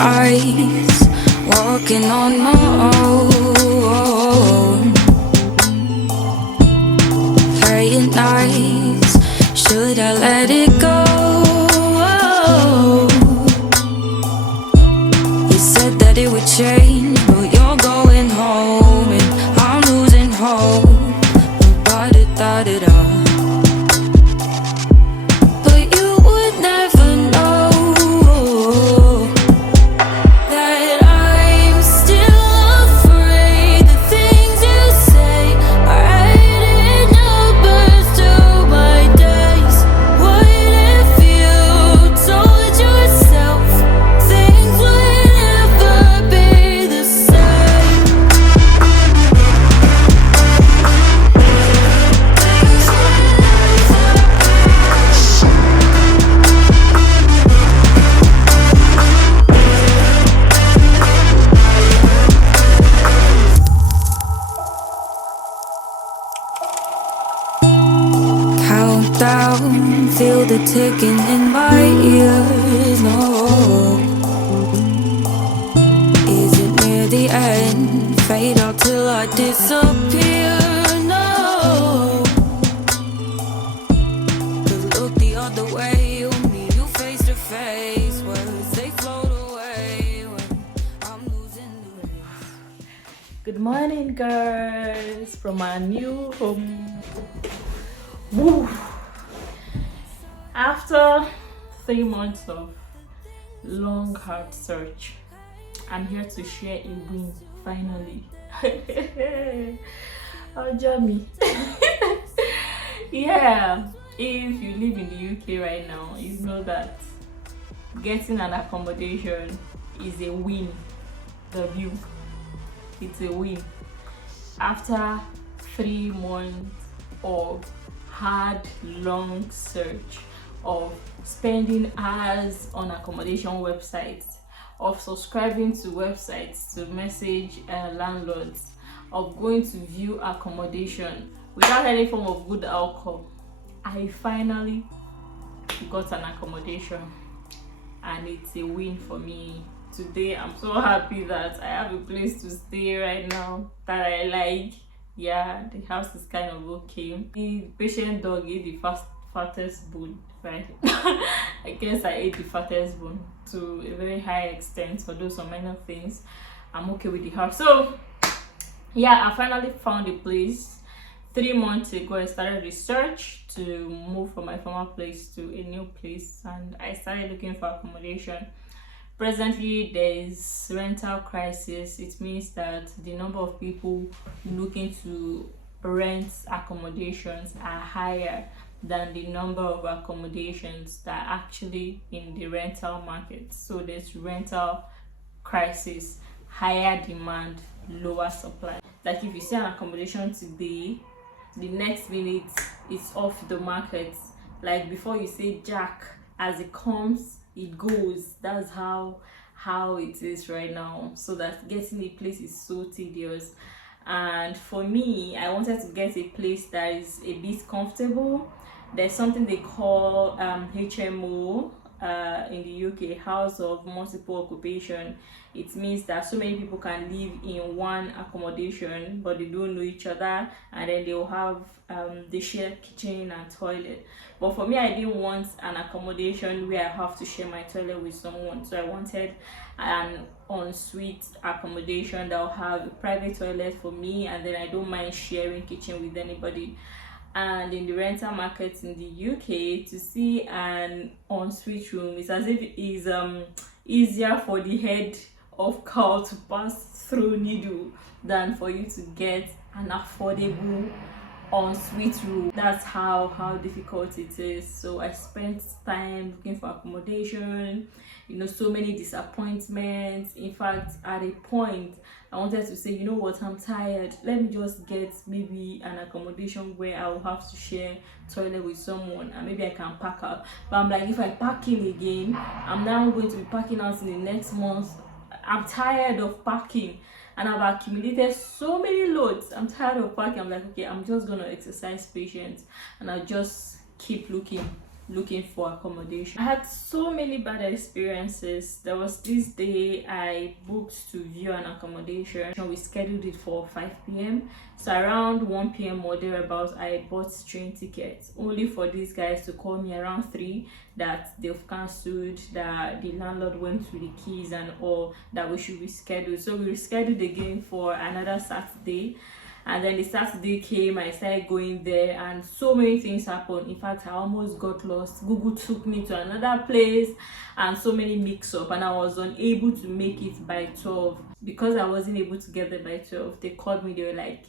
eyes, walking on my own. Playing nice, should I let it go? You said that it would change, but you're going home, and I'm losing hope. Da-da-da-da-da. Down, feel the ticking in my ears. No, is it near the end? Fade out till I disappear. No, 'cause look the other way, you meet you face to face. Words they float away when I'm losing the race. Good morning, girls, from our new home. Woo. After 3 months of long hard search, I'm here to share a win finally. Oh, Jamie. Yeah, if you live in the UK right now, you know that getting an accommodation is a win. It's a win. After 3 months of hard, long search, of spending hours on accommodation websites, of subscribing to websites to message landlords, of going to view accommodation without any form of good outcome, I finally got an accommodation, and it's a win for me. Today I'm so happy that I have a place to stay right now that I like. Yeah, the house is kind of okay. The patient dog ate the fattest bone, right? I guess I ate the fattest bone to a very high extent. For those some minor things, I'm okay with the house. So yeah, I finally found a place. 3 months ago, I started research to move from my former place to a new place, and I started looking for accommodation. Presently, there is rental crisis. It means that the number of people looking to rent accommodations are higher than the number of accommodations that are actually in the rental market. So there's rental crisis, higher demand, lower supply. Like if you see an accommodation today, the next minute it's off the market. Like before you say jack, as it comes, it goes. That's how it is right now. So that getting a place is so tedious. And for me, I wanted to get a place that is a bit comfortable. There's something they call HMO in the UK, house of multiple occupation. It means that so many people can live in one accommodation, but they don't know each other, and then they will have they share kitchen and toilet. But for me, I didn't want an accommodation where I have to share my toilet with someone. So I wanted an ensuite accommodation that will have a private toilet for me, and then I don't mind sharing kitchen with anybody. And in the rental market in the UK, to see an ensuite room is as if it is easier for the head of cow to pass through needle than for you to get an affordable ensuite room. That's how difficult it is. So I spent time looking for accommodation, so many disappointments. In fact, at a point I wanted to say, you know what, I'm tired, let me just get maybe an accommodation where I will have to share toilet with someone, and maybe I can pack out. But I'm like, if I pack in again, I'm now going to be packing out in the next month. I'm tired of packing, and I've accumulated so many loads. I'm tired of packing. I'm like, okay, I'm just gonna exercise patience, and I just keep looking. looking for accommodation. I had so many bad experiences. There was this day I booked to view an accommodation. We scheduled it for 5 p.m. So around 1 p.m. or thereabouts, I bought train tickets, only for these guys to call me around 3 that they've cancelled, that the landlord went through the keys and all, that we should reschedule. So we rescheduled again for another Saturday. And then the Saturday came, I started going there, and so many things happened. In fact, I almost got lost. Google took me to another place, and so many mix-up, and I was unable to make it by 12. Because I wasn't able to get there by 12, they called me. They were like,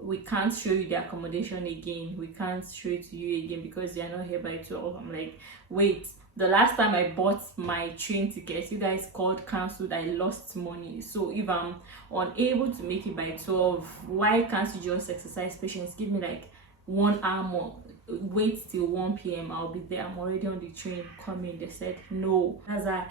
we can't show you the accommodation again. We can't show it to you again because you're not here by 12. I'm like, wait, the last time I bought my train tickets, you guys called, cancelled, I lost money. So if I'm unable to make it by 12, why can't you just exercise patience? Give me like 1 hour more. Wait till 1 p.m. I'll be there. I'm already on the train coming. They said no. As I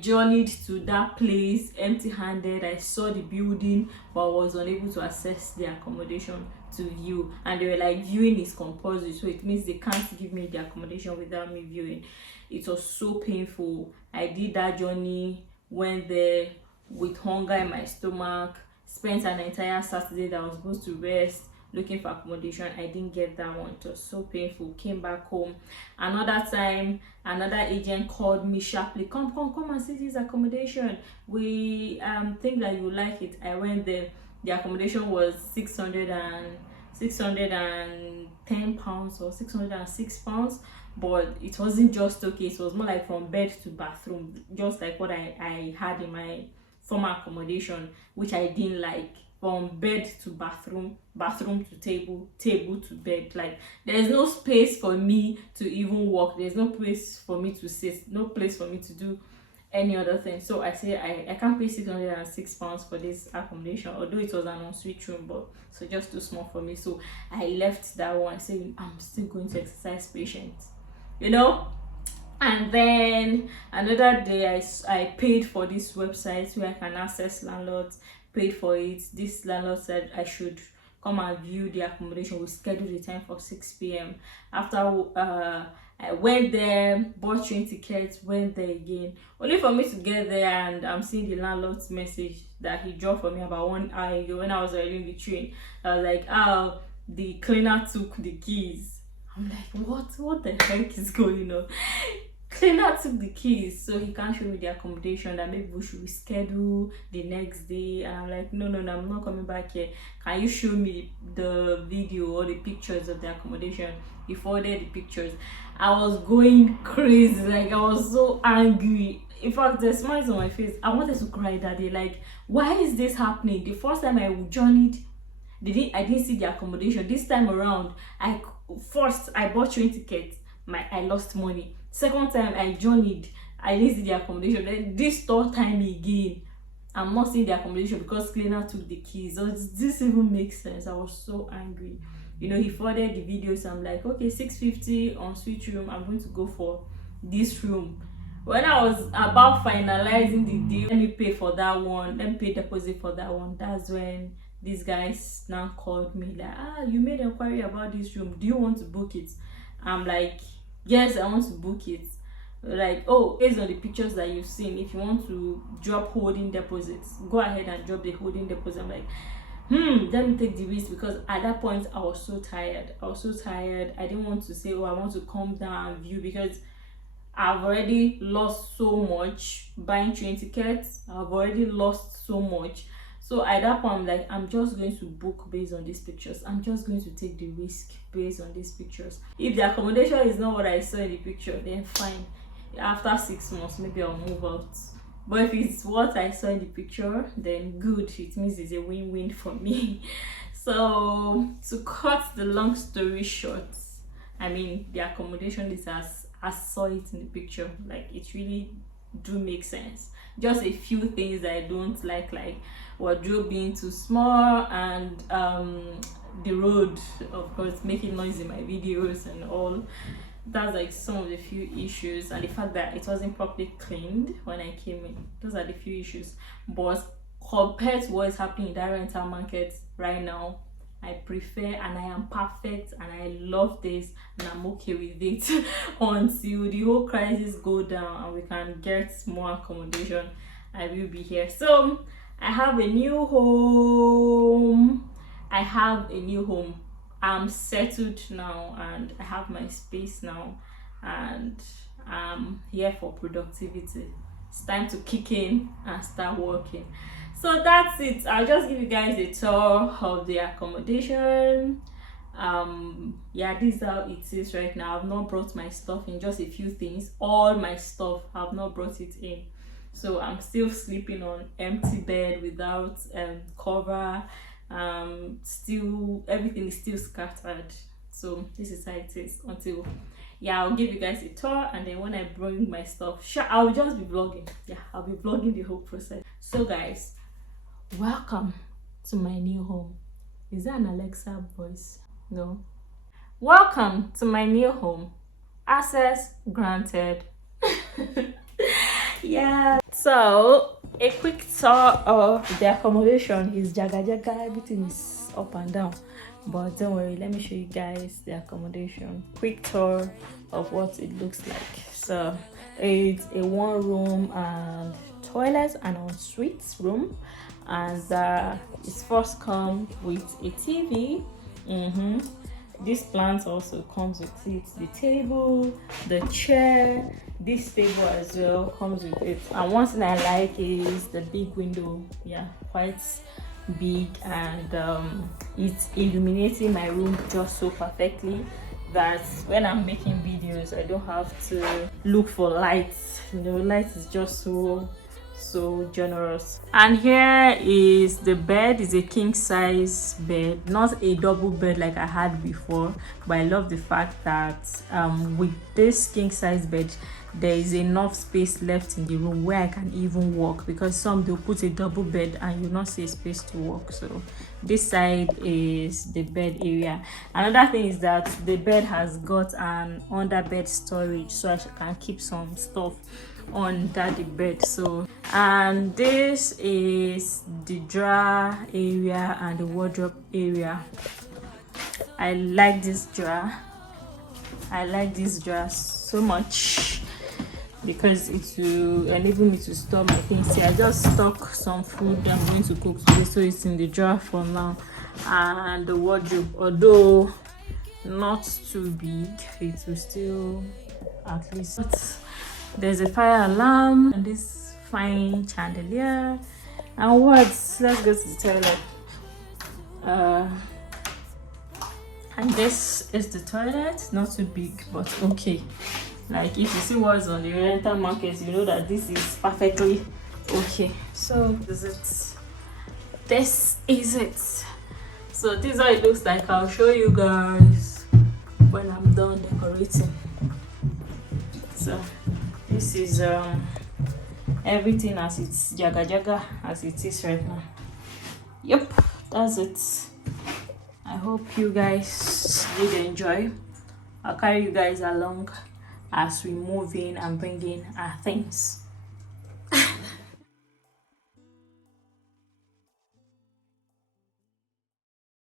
journeyed to that place empty-handed. I saw the building, but I was unable to access the accommodation to view. And they were like, viewing is compulsory, so it means they can't give me the accommodation without me viewing. It was so painful. I did that journey, went there with hunger in my stomach, spent an entire Saturday that I was supposed to rest looking for accommodation. I didn't get that one. It was so painful. Came back home. Another time, another agent called me sharply, come and see this accommodation. We think that you like it. I went there. The accommodation was 610 pounds or 606 pounds, but it wasn't just okay. It was more like from bed to bathroom, just like what I had in my former accommodation, which I didn't like. From bed to bathroom, bathroom to table, table to bed. Like, there's no space for me to even walk. There's no place for me to sit, no place for me to do any other thing. So I say I can't pay 606 pounds for this accommodation, although it was an ensuite room, but so just too small for me. So I left that one, saying I'm still going to exercise patience, you know. And then another day I paid for this website where I can access landlords. Paid for it. This landlord said I should come and view the accommodation. We scheduled the time for 6 p.m. After I went there, bought train tickets, went there again, only for me to get there and I'm seeing the landlord's message that he dropped for me about 1 hour ago when I was already in the train. I was like, oh, the cleaner took the keys. I'm like, what the heck is going on? Cleaner took the keys, so he can't show me the accommodation, that maybe we should reschedule the next day. And I'm like, no, I'm not coming back here. Can you show me the video or the pictures of the accommodation? He forwarded the pictures. I was going crazy. Like, I was so angry. In fact, the smiles on my face, I wanted to cry that day. Like, why is this happening? The first time I journeyed, I didn't see the accommodation. This time around, I bought train tickets. I lost money. Second time I journeyed, I didn't see the accommodation. Then this third time again, I'm not seeing the accommodation because cleaner took the keys. So this even makes sense? I was so angry. You know, he forwarded the videos. I'm like, okay, 650 on suite room. I'm going to go for this room. When I was about finalizing the deal, let me pay for that one. Let me pay deposit for that one. That's when these guys now called me like, you made an inquiry about this room. Do you want to book it? I'm like, yes, I want to book it. Like, oh, based on the pictures that you've seen, if you want to drop holding deposits, go ahead and drop the holding deposit. I'm like, let me take the risk, because at that point I was so tired. I didn't want to say, oh, I want to come down and view, because I've already lost so much buying train tickets. I've already lost so much. So at that point, I'm like, I'm just going to book based on these pictures. I'm just going to take the risk based on these pictures. If the accommodation is not what I saw in the picture, then fine. After 6 months, maybe I'll move out. But if it's what I saw in the picture, then good. It means it's a win-win for me. So to cut the long story short, I mean, the accommodation is as I saw it in the picture. Like, it really do make sense. Just a few things that I don't like wardrobe being too small, and the road, of course, making noise in my videos and all. That's like some of the few issues, and the fact that it wasn't properly cleaned when I came in. Those are the few issues. But compared to what is happening in that rental market right now, I prefer, and I am perfect, and I love this, and I'm okay with it until the whole crisis go down and we can get more accommodation. I will be here. So I have a new home. I'm settled now, and I have my space now, and I'm here for productivity. It's time to kick in and start working. So that's it. I'll just give you guys a tour of the accommodation. Yeah, this is how it is right now. I've not brought my stuff in, just a few things. All my stuff, I've not brought it in, so I'm still sleeping on empty bed without cover. Still everything is still scattered. So this is how it is until, yeah, I'll give you guys a tour, and then when I bring my stuff, sure, I'll just be vlogging. Yeah, I'll be vlogging the whole process. So guys, welcome to my new home. Is that an Alexa voice? No. Welcome to my new home. Access granted. Yeah. So a quick tour of the accommodation is jaga jaga. Everything is up and down, but don't worry, let me show you guys the accommodation. Quick tour of what it looks like. So it's a one room and toilet and ensuite room, and it's first come with a TV. This plant also comes with it, the table, the chair, this table as well comes with it. And one thing I like is the big window. Yeah, quite big, and it's illuminating my room just so perfectly that when I'm making videos I don't have to look for lights. Light is just so generous. And here is the bed. Is a king size bed, not a double bed like I had before, but I love the fact that with this king size bed there is enough space left in the room where I can even walk, because some they'll put a double bed and you'll not see a space to walk. So this side is the bed area. Another thing is that the bed has got an under bed storage, so I can keep some stuff under the bed. So, and this is the drawer area and the wardrobe area. I like this drawer. I like this drawer so much because it will enable me to store my things here. I just stock some food I'm going to cook today, so it's in the drawer for now. And the wardrobe, although not too big, it will still at least. There's a fire alarm and this fine chandelier. And let's go to the toilet. And this is the toilet. Not too big, but okay. Like if you see what's on the rental market, you know that this is perfectly okay. So this is it. So this is how it looks like. I'll show you guys when I'm done decorating. So this is everything as it's jaga jaga as it is right now. Yep, that's it. I hope you guys did enjoy. I'll carry you guys along as we move in and bring in our things.